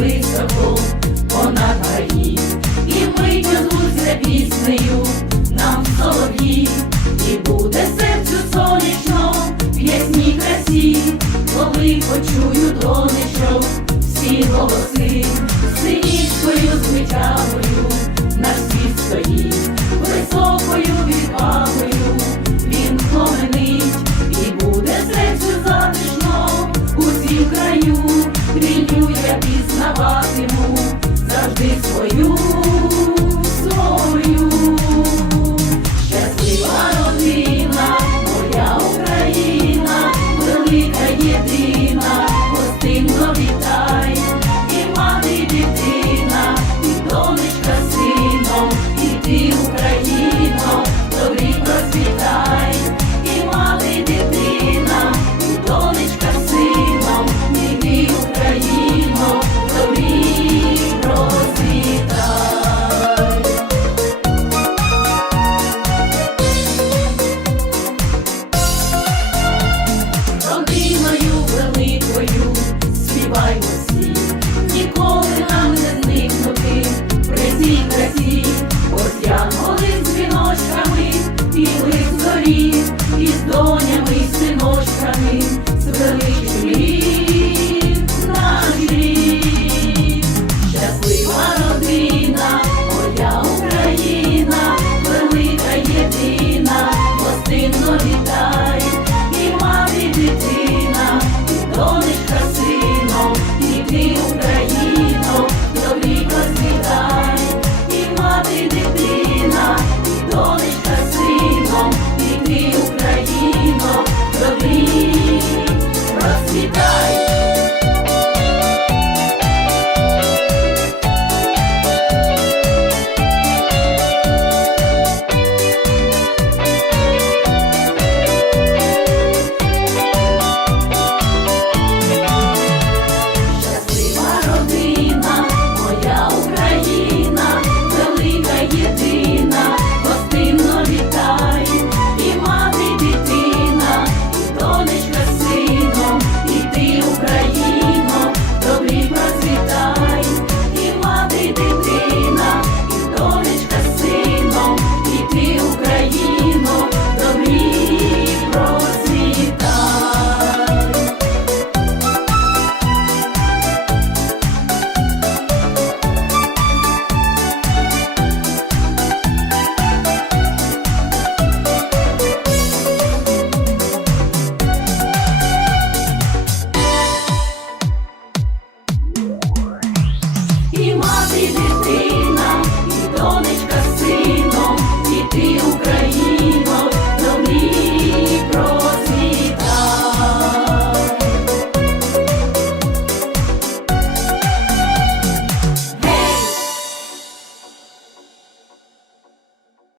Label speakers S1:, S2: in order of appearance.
S1: високо понад краї, і витягнуться піснею нам солов'ї, і буде серцю сонячно в ясній красі, коли почую донечок всі голоси, синічкою звитягою наш світ стоїть, високою відвагою він променить, і буде серцю затишно у цім краю вільню я пізнаватиму завжди свою свою. Щаслива родина, моя Україна, велика єдина.